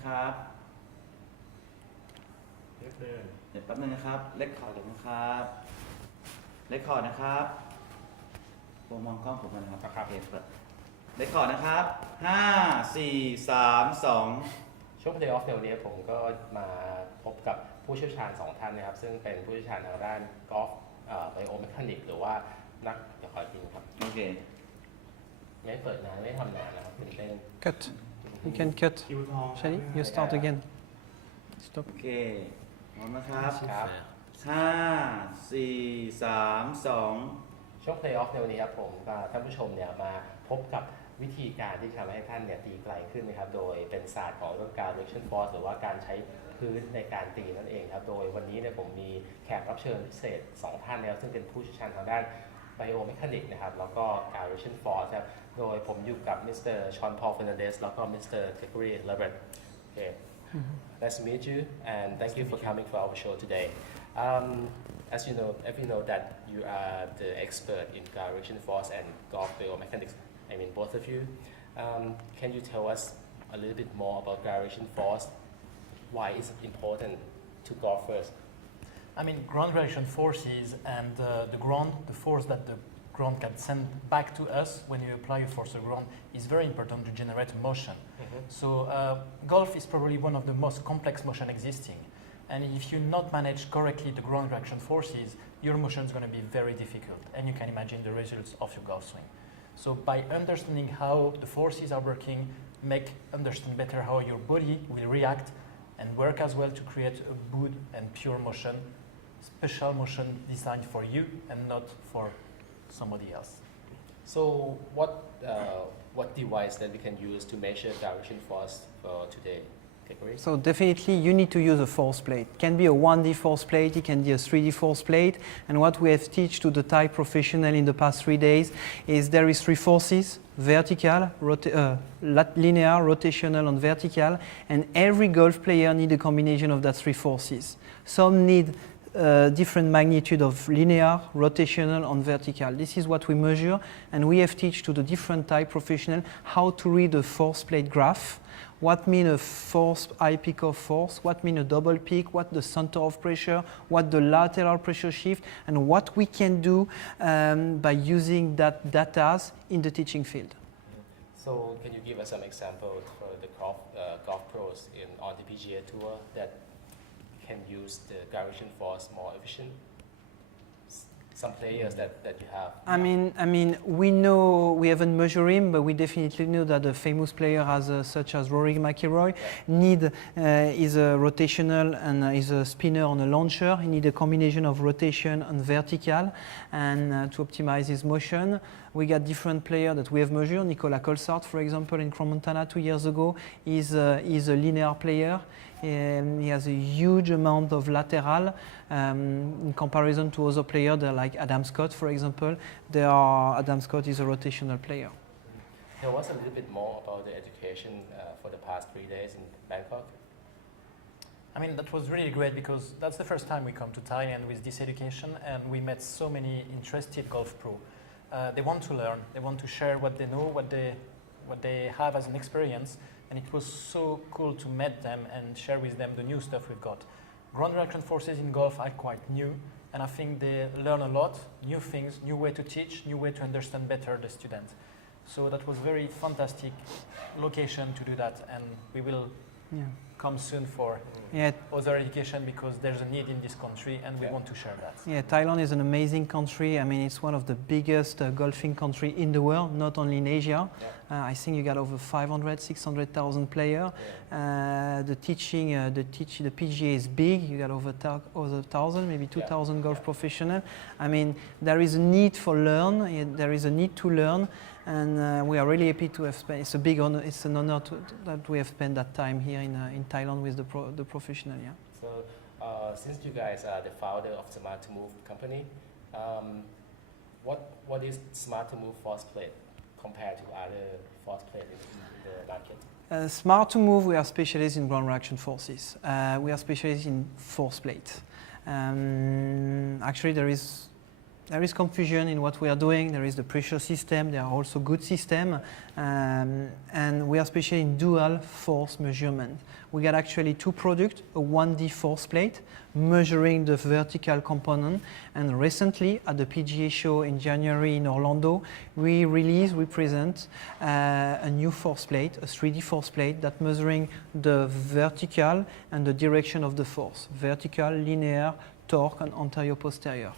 นะครับเดี๋ยวแป๊บนึงนะครับเลคคอร์ดนะครับเลคคอร์ดนะครับโปรมองกล้องผมนะครับโอเคเปิดเลคคอร์ดนะครับ5 4 3 2ช่วง Play Off ในวันนี้ผมก็มาพบกับผู้เชี่ยวชาญ2ท่านนะครับซึ่งเป็นผู้เชี่ยวชาญทางด้านกอล์ฟไบโอเมคานิกหรือว่านักเดี๋ยวขอจริงครับโอเคไม่เปิดนานไม่ทำนานนะครับตื่นเต้น Cut. You can cut. Shall you start again? Stop. โอเคพร้อมนะครับ ครับ 5 4 3 2 ช่วง Play Off ในวันนี้ครับผมกับท่านผู้ชมเนี่ยมาพบกับวิธีการที่จะทำให้ท่านเนี่ยตีไกลขึ้นนะครับโดยเป็นศาสตร์ของเรื่องการ direction force หรือว่าการใช้พื้นในการตีนั่นเองครับโดยวันนี้เนี่ยผมมีแขกรับเชิญพิเศษ2ท่านนะครับซึ่งเป็นผู้เชี่ยวชาญทางด้านไบโอเมคานิกนะครับแล้วก็การ direction force ครับโดยผมอยู่กับมิสเตอร์ชอนพอลเฟอร์นันเดสแล้วก็มิสเตอร์เทคเกอรี่เลเวตโอเค Nice to meet you and thank you for coming for our show today. As you know, if you know that you are the expert in direction force and golf biomechanics, I mean both of you, can you tell us a little bit more about direction force? Why is it important to golfers? I mean, ground direction forces and the force that the ground can send back to us when you apply a force to the ground is very important to generate motion. So golf is probably one of the most complex motion existing. And if you not manage correctly the ground direction forces, your motion is going to be very difficult. And you can imagine the results of your golf swing. So by understanding how the forces are working, understand better how your body will react and work as well to create a good and pure motion, special motion designed for you and not for somebody else. So what device that we can use to measure direction force for today? So definitely you need to use a force plate. It can be a 1D force plate, it can be a 3D force plate. And what we have taught to the Thai professional in the past 3 days is there is 3 forces, vertical, linear, rotational and vertical. And every golf player needs a combination of that 3 forces. Some need different magnitude of linear, rotational and vertical. This is what we measure, and we have taught to the different Thai professional how to read a force plate graph, what mean a force, high peak of force, what mean a double peak, what the center of pressure, what the lateral pressure shift, and what we can do by using that data in the teaching field. So can you give us some examples for the golf pros on the PGA Tour that can use the direction force more efficient? Some players that you have. I mean, we know we haven't measured him, but we definitely know that a famous player such as Rory McIlroy is a rotational and is a spinner on a launcher. He needs a combination of rotation and vertical, and to optimize his motion. We got different players that we have measured. Nicolas Colsaert, for example, in Crans-Montana 2 years ago, is a linear player. He has a huge amount of lateral in comparison to other players like Adam Scott, for example. Adam Scott is a rotational player. Tell us a little bit more about the education for the past 3 days in Bangkok. I mean, that was really great because that's the first time we come to Thailand with this education, and we met so many interested golf pro. They want to learn, they want to share what they know, what they have as an experience, and it was so cool to meet them and share with them the new stuff we've got. Ground direction forces in golf are quite new, and I think they learn a lot, new things, new way to teach, new way to understand better the students. So that was very fantastic location to do that, and we will come soon for other education because there's a need in this country and we want to share that. Yeah, Thailand is an amazing country. I mean, it's one of the biggest golfing country in the world, not only in Asia. I think you got over 500, 600,000 players. The PGA is big. You got over 1,000, maybe 2,000 golf professionals. I mean, there is a need for learn. There is a need to learn. And we are really happy to have spent. It's a big honor. It's an honor that we have spent that time here in Thailand with the professional. Yeah. So since you guys are the founder of Smart to Move company, what is Smart to Move force plate compared to other force plate in the market? Smart to Move, we are specialists in ground reaction forces. We are specialists in force plate. Actually, there is there is confusion in what we are doing. There is the pressure system. There are also good systems, and we are especially in dual force measurement. We got actually two products: a 1D force plate measuring the vertical component, and recently at the PGA show in January in Orlando, we present a new force plate, a 3D force plate that measuring the vertical and the direction of the force, vertical, linear, torque, and anterior-posterior.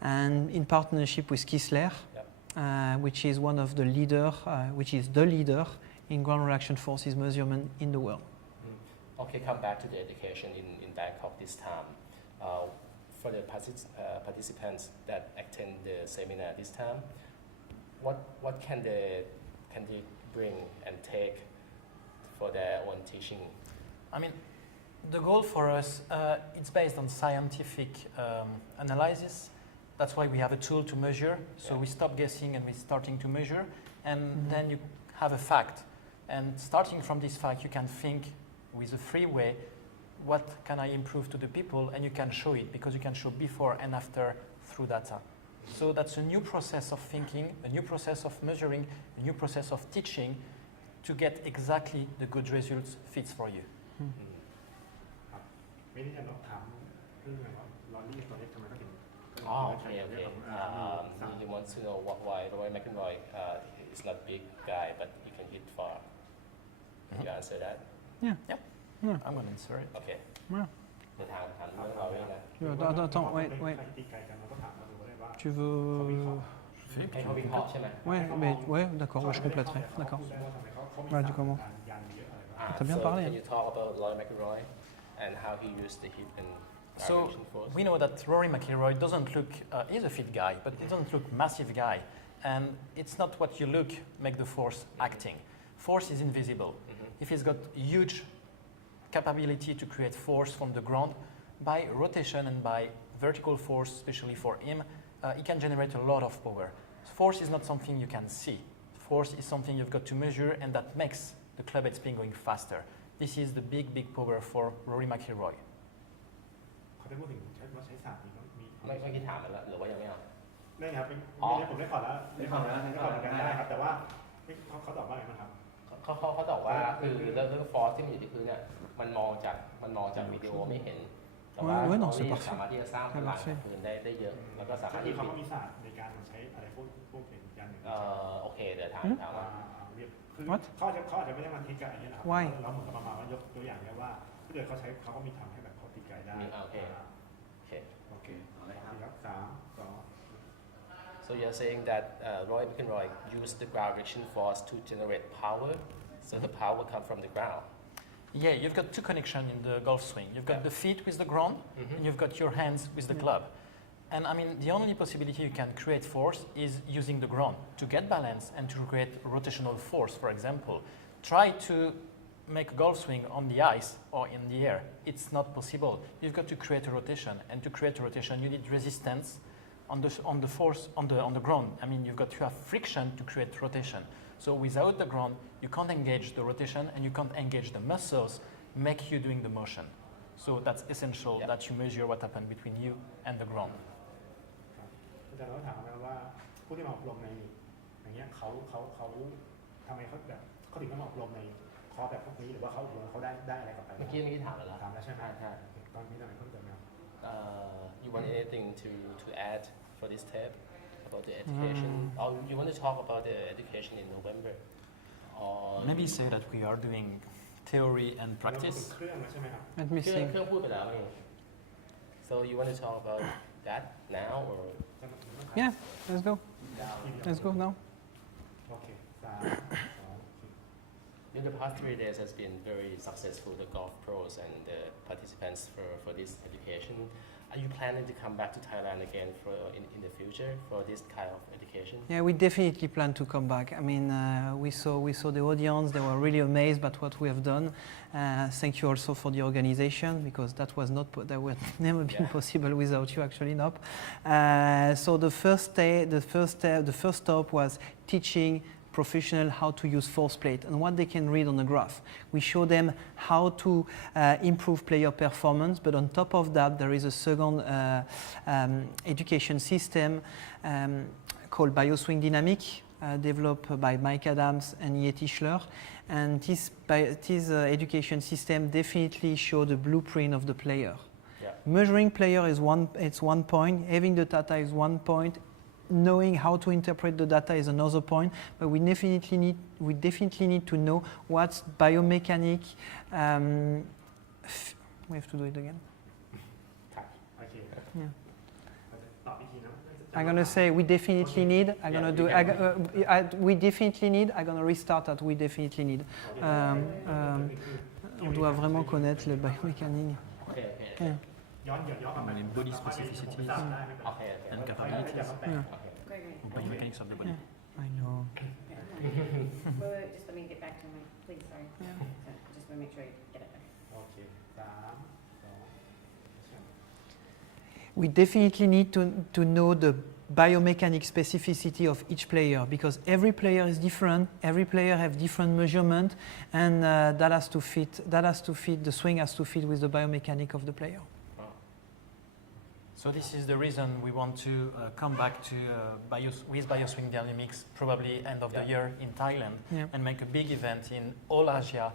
And in partnership with Kistler, which is one of the leader, which is the leader in ground reaction forces measurement in the world. Okay, come back to the education in Bangkok this time. For the participants that attend the seminar this time, what can they bring and take for their own teaching? I mean, the goal for us, it's based on scientific analysis. That's why we have a tool to measure. So we stop guessing and we're starting to measure. And then you have a fact. And starting from this fact, you can think with a free way, what can I improve to the people? And you can show it because you can show before and after through data. So that's a new process of thinking, a new process of measuring, a new process of teaching to get exactly the good results fits for you. ไม่ได้จะลองถามเรื่องอะไรว่าลอรี่ตัวเล็กทำไมเขาถึง Oh, okay. He wants to know why Rory McIlroy is not big guy, but he can hit far. Can you answer that? Yeah. Yep. Yeah. I'm going to answer it. Okay. Yeah. เดี๋ยวถามเรื่องเราเองนะ Attends, wait. ใครตีไกลกันเราก็ถามมาดูได้ว่า Tu veux... ให้เขาวิเคราะห์ใช่ไหม Ouais, d'accord, ouais, je compléterai. D'accord. พูดได้ว่าทำไมเขามี Ouais, du comment? การยันเยอะอะไรบ้าง T'as bien so parlé, Can hein. you talk about Rory McIlroy and how he used the hip and So direction force? we know that Rory McIlroy doesn't look, he's a fit guy, but he doesn't look massive guy. And it's not what you look make the force acting. Force is invisible. If he's got huge capability to create force from the ground, by rotation and by vertical force, especially for him, he can generate a lot of power. Force is not something you can see. Force is something you've got to measure, and that makes the club head spin going faster. This is the big power for Rory McIlroy. เขาได้พูดถึงใช้ว่าใช้ศาสตร์นี้ก็มี ไม่กี่ถามแล้วหรือว่ายังไม่เอา ได้ครับไม่ได้ผมได้ขอแล้วได้ขอกันได้ครับแต่ว่าเขาตอบว่าไงบ้างครับ เขาตอบว่าคือเรื่องฟอร์สที่มันอยู่ที่พื้นเนี่ยมันมองจากวิดีโอไม่เห็นแต่ว่า Ouais, non, เรา c'est parfait. สามารถที่จะสร้างพลังจากพื้นได้เยอะแล้วก็สามารถ ที่ ที่ เขาก็มีศาสตร์ในการใช้อะไรพวกเป็นยันหนึ่ง โอเคเดี๋ยวถามว่า คือเขาอาจจะไม่ได้มาตีไกลอย่างนี้นะครับเราเหมือนกับประมาณว่ายกตัวอย่างได้ว่าถ้าเกิดเขาใช้เขาก็มีทำให้แบบเขาตีไกลได้ โอเค โอเคครับ3 2 So you're saying that Rory McIlroy used the gravitational force to generate power, so the power comes from the ground. Yeah, you've got two connections in the golf swing. You've got the feet with the ground, and you've got your hands with the club. And I mean, the only possibility you can create force is using the ground to get balance and to create rotational force, for example. Try to make a golf swing on the ice or in the air. It's not possible. You've got to create a rotation, and to create a rotation, you need resistance on the force on the ground. I mean, you've got to have friction to create rotation. So without the ground, you can't engage the rotation, and you can't engage the muscles make you doing the motion. So that's essential that you measure what happened between you and the ground. อาจารย์เราถามนะว่าผู้ที่มาอบรมในอย่างเงี้ยเขาทำไมเขาแบบเขาถึงต้องมาอบรมในคอร์สแบบพวกนี้หรือว่าเขาอบรมเขาได้อะไรกลับไป เมื่อกี้ถามแล้ว ถามแล้วใช่ไหม ใช่ ตอนนี้อะไรเพิ่มเติมไหมครับ You want anything to add for this tab about the education? Or you want to talk about the education in November? Or Maybe say that we are doing theory and เราพูดถึง practice. เครื่องแล้วใช่ไหมครับ Let me เครื่อง think. พูดไปแล้วนี่ So you want to talk about that now or? Yeah, let's go. Let's go now. โอเค3 In the past 3 days has been very successful, the golf pros and the participants for this education. Are you planning to come back to Thailand again in the future for this kind of education? Yeah, we definitely plan to come back. I mean, we saw the audience; they were really amazed by what we have done. Thank you also for the organization because that would never been possible without you. Actually, so the first stop was teaching professional how to use force plate and what they can read on the graph. We show them how to improve player performance, but on top of that, there is a second education system called BioSwing Dynamic, developed by Mike Adams and Yeti Schler. And this education system definitely shows the blueprint of the player. Yeah. Measuring player is it's 1 point, having the data is 1 point, knowing how to interpret the data is another point, but we definitely need to know what's biomechanic. We have to do it again. โอเค Yeah. ตอบอีกทีนะ I'm gonna say we definitely need. I'm gonna do. We definitely need. I'm gonna restart that. We definitely need. On doit vraiment connaître le biomécanique. โอเคโอเค Yeah. ย้อนกลับไป Les body specificities ผมจำได้ไม่เป็น โอ ไร เคโอเค and อย่า capabilities, มาแปะ Yeah. โอเค Great, great. biomechanics of the body. Yeah. I know. Wait, just let me get back to my, please, sorry. Yeah. So, I just want to make sure you get it. โอเคสามสอง We definitely need to know the biomechanic specificity of each player because every player is different. Every player have different measurement, and that has to fit. That has to fit. The swing has to fit with the biomechanic of the player. So this is the reason we want to come back to with BioSwing Dynamics probably end of the year in Thailand Yeah. and make a big event in all Asia,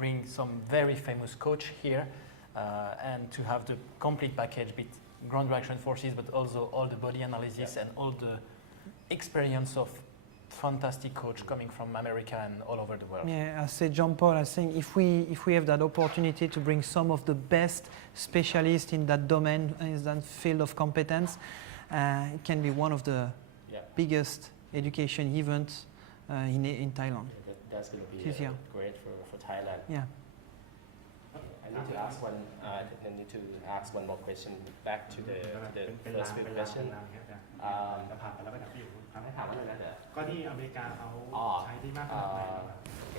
bring some very famous coach here and to have the complete package with ground reaction forces but also all the body analysis and all the experience of fantastic coach coming from America and all over the world. Yeah, I say John Paul. I think if we have that opportunity to bring some of the best specialists in that domain, in that field of competence, it can be one of the Yeah. biggest education events in Thailand. That's going to be This year. great for Thailand. Yeah. I need to ask one more question back to the เป็น first few เป็น question จะผ่านไปแล้วไปถามพี่อยู่ทำให้ ถามว่าอะไรนะเดี๋ยว ก็ที่อเมริกาเขา อ๋อ ใช้ที่มากขนาดไหนครับ โอเค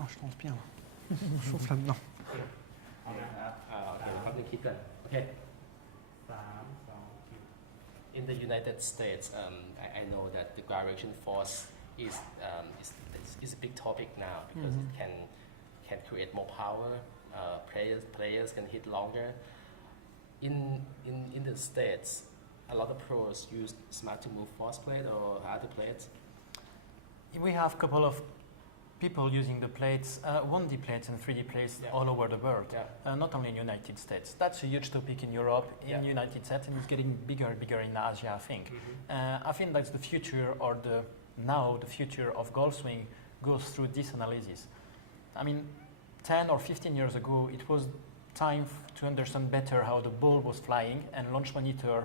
Oh, je transpire là. Je chauffe là-dedans. เอาละ โอเคแป๊บนึงคิดก่อนโอเค สามสองสี่ In the United States, I know that the direction force is a big topic now because it can create more power. Players can hit longer. In the States, a lot of pros use smart to move force plate or other plates. We have a couple of people using the plates, 1D plates and 3D plates Yeah. all over the world, Yeah. not only in the United States. That's a huge topic in Europe, in Yeah. United States, and it's getting bigger and bigger in Asia, I think. I think that's the future, or the future of golf swing goes through this analysis. I mean, 10 or 15 years ago, it was time to understand better how the ball was flying, and Launch Monitor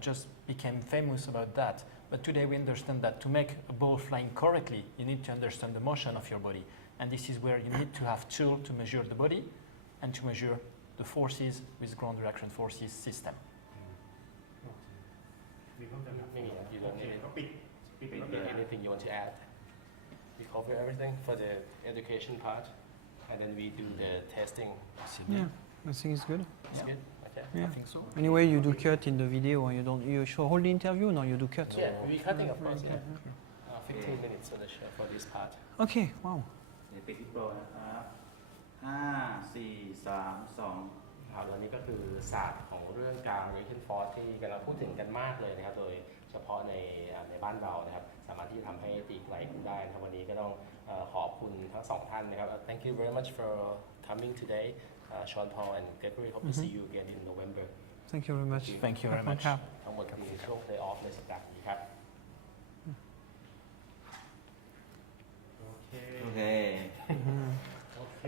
just became famous about that. But today we understand that to make a ball flying correctly, you need to understand the motion of your body. And this is where you need to have tools to measure the body and to measure the forces with ground reaction forces system. มีเพิ่มเติมครับ ไม่มีครับ You don't โอเค need it. ก็ปิดไปเลย Anything you want to add? We cover everything for the education part, and then we do the testing. Yeah, I think it's good. It's Yeah. good. Okay. Yeah. I think so. Anyway, you do cut in the video, or you don't. You show whole the interview, no? You do cut. Yeah, we'll be cutting, of course. Yeah. 15 minutes for the show for this part. Okay. Wow. เดี๋ยวปิดที่โปรนะครับห้าสี่สามสอง ครับแล้วนี่ก็คือศาสตร์ของเรื่องการ reaction force ที่กำลังพูดถึงกันมากเลยนะครับ โดยเฉพาะในบ้านเรานะครับ สามารถที่จะทำให้ตีไกลขึ้นได้นะครับ วันนี้ก็ต้องขอบคุณทั้งสองท่านนะครับ Thank you very much for coming today, Sean Paul and Gregory. Hope to see you again in November. Thank you very much. Thank you very much. ครับ ทั้งหมดคือช่วง play off ในสัปดาห์นี้ครับ โอเค โอเค โอเค